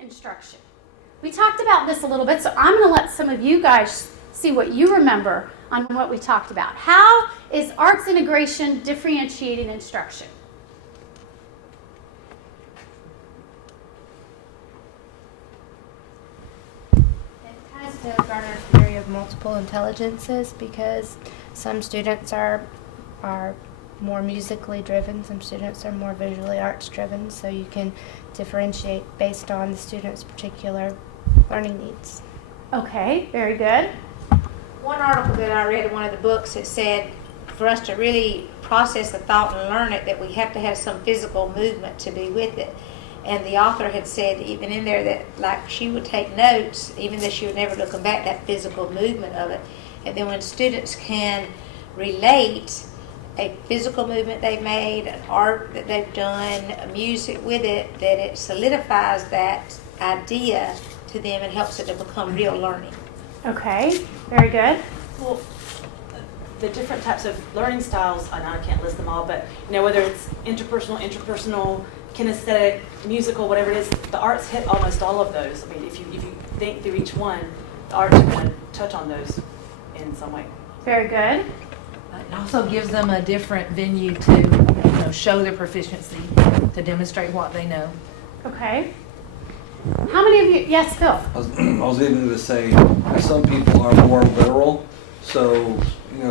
Instruction. We talked about this a little bit, so I'm going to let some of you guys see what you remember on what we talked about. How is arts integration differentiating instruction? It ties to Gardner's theory of multiple intelligences because some students are more musically driven, some students are more visually arts driven, so you can differentiate based on the student's particular learning needs. Okay, very good. One article that I read in one of the books, it said for us to really process the thought and learn it, that we have to have some physical movement to be with it. And the author had said even in there that like she would take notes, even though she would never look back, that physical movement of it. And then when students can relate a physical movement they've made, an art that they've done, music with it, that it solidifies that idea to them and helps it to become real learning. Okay, very good. Well, the different types of learning styles, and I can't list them all, but whether it's interpersonal, kinesthetic, musical, whatever it is, the arts hit almost all of those. I mean, if you think through each one, the arts are going to touch on those in some way. Very good. It also gives them a different venue to show their proficiency, to demonstrate what they know. Okay. How many of you? Yes, Phil. I was even going to say, some people are more literal, so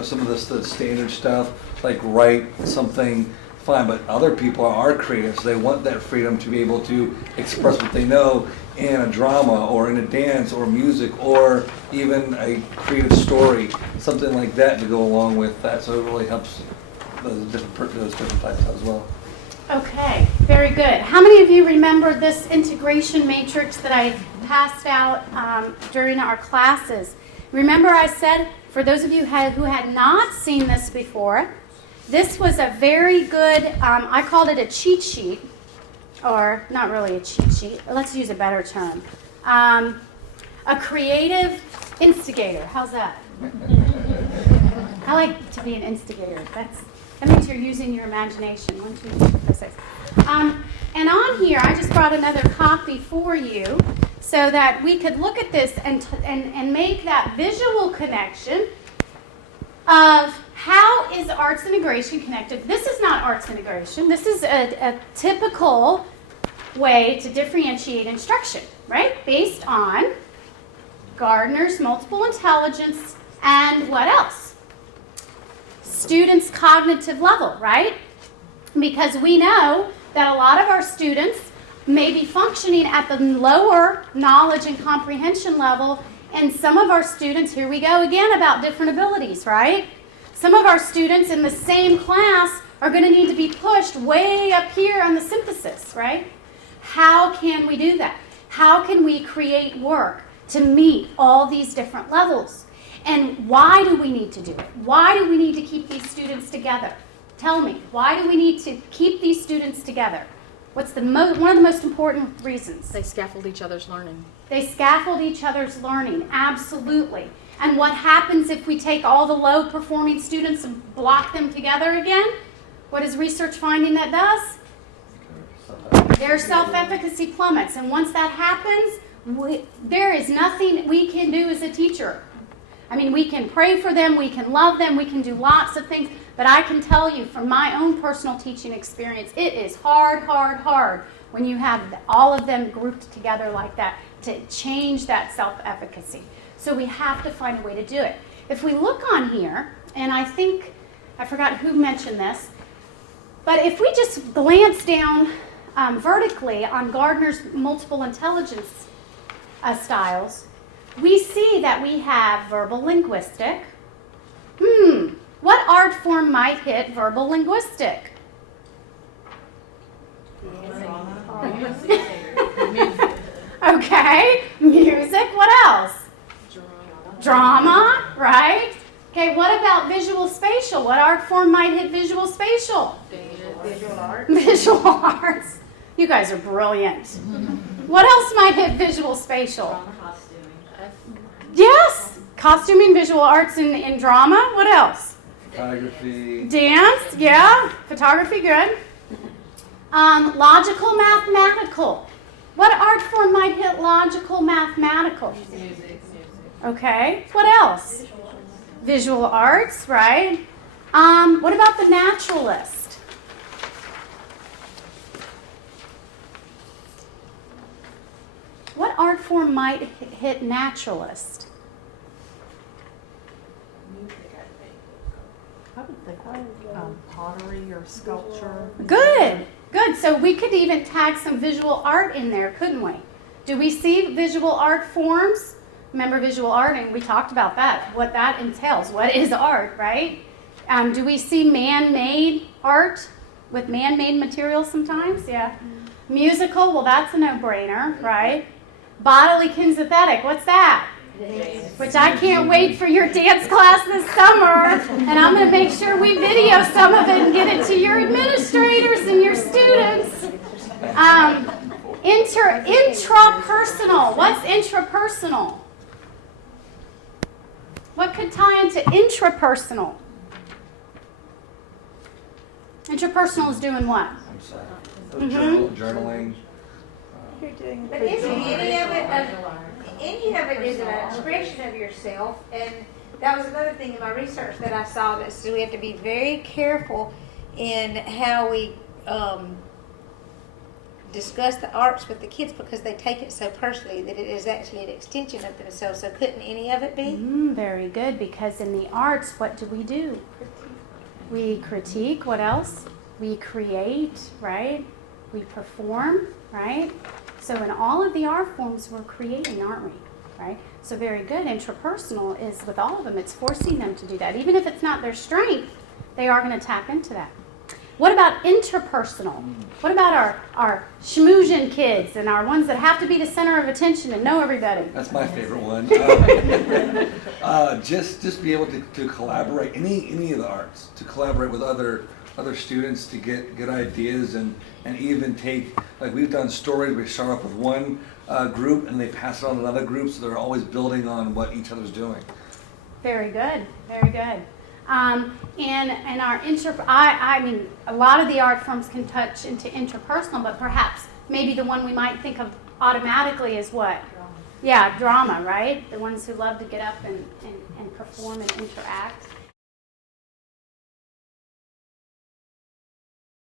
some of the standard stuff, like write something, fine, but other people are creative, so they want that freedom to be able to express what they know in a drama or in a dance or music or even a creative story, something like that to go along with that. So it really helps those different types as well. Okay, very good. How many of you remember this integration matrix that I passed out during our classes? Remember I said, for those of you who had not seen this before, this was a very good, I called it a cheat sheet, or not really a cheat sheet, let's use a better term. A creative instigator. How's that? I like to be an instigator. That means you're using your imagination. 1, 2, 3, 4, 5, 6. And on here, I just brought another copy for you so that we could look at this and make that visual connection of how is arts integration connected. This is not arts integration. This is a typical way to differentiate instruction, right? Based on Gardner's multiple intelligence and what else? Students' cognitive level, right? Because we know that a lot of our students may be functioning at the lower knowledge and comprehension level, and some of our students, here we go again about different abilities, right? Some of our students in the same class are going to need to be pushed way up here on the synthesis, right? How can we do that? How can we create work to meet all these different levels? And why do we need to do it? Why do we need to keep these students together? Tell me, why do we need to keep these students together? What's one of the most important reasons? They scaffold each other's learning. They scaffold each other's learning, absolutely. And what happens if we take all the low-performing students and block them together again? What is research finding that does? Their self-efficacy plummets. And once that happens, there is nothing we can do as a teacher. I mean, we can pray for them, we can love them, we can do lots of things, but I can tell you from my own personal teaching experience, it is hard when you have all of them grouped together like that to change that self-efficacy. So we have to find a way to do it. If we look on here, and I think, I forgot who mentioned this, but if we just glance down vertically on Gardner's multiple intelligence styles, we see that we have verbal linguistic. What art form might hit verbal linguistic? Okay, music. What else? Drama, right? Okay, what about visual spatial? What art form might hit visual spatial? Visual arts. Visual arts. You guys are brilliant. What else might hit visual spatial? Yes, costuming, visual arts in drama. What else? Photography. Dance, yeah. Photography, good. Logical, mathematical. What art form might hit logical, mathematical? Music. Okay. What else? Visual arts, right? What about the naturalist? What art form might hit naturalist? I would think pottery or sculpture. Good, good. So we could even tag some visual art in there, couldn't we? Do we see visual art forms? Remember visual art, and we talked about that, what that entails. What is art, right? Do we see man-made art with man-made materials sometimes? Yeah. Musical, well, that's a no-brainer, right? Bodily kinesthetic, what's that? Which I can't wait for your dance class this summer, and I'm going to make sure we video some of it and get it to your administrators and your students. Intrapersonal. What's intrapersonal? What could tie into intrapersonal? Intrapersonal is doing what? I'm sorry. Mhm. Journaling. But isn't any of it is an expression of yourself, and that was another thing in my research that I saw, that says we have to be very careful in how we discuss the arts with the kids, because they take it so personally that it is actually an extension of themselves. So couldn't any of it be? Very good, because in the arts, what do? We critique. What else? We create, right? We perform, right? So in all of the art forms, we're creating, aren't we? Right? So very good. Intrapersonal is, with all of them, it's forcing them to do that. Even if it's not their strength, they are going to tap into that. What about interpersonal? What about our schmoozin kids and our ones that have to be the center of attention and know everybody? That's my favorite one. Just be able to collaborate, any of the arts, to collaborate with other students to get good ideas, and even take, like we've done stories, we start off with one group and they pass it on to another group, so they're always building on what each other's doing. Very good, very good. And our I mean, a lot of the art forms can touch into interpersonal, but perhaps maybe the one we might think of automatically is what? Yeah, drama, right? The ones who love to get up and perform and interact.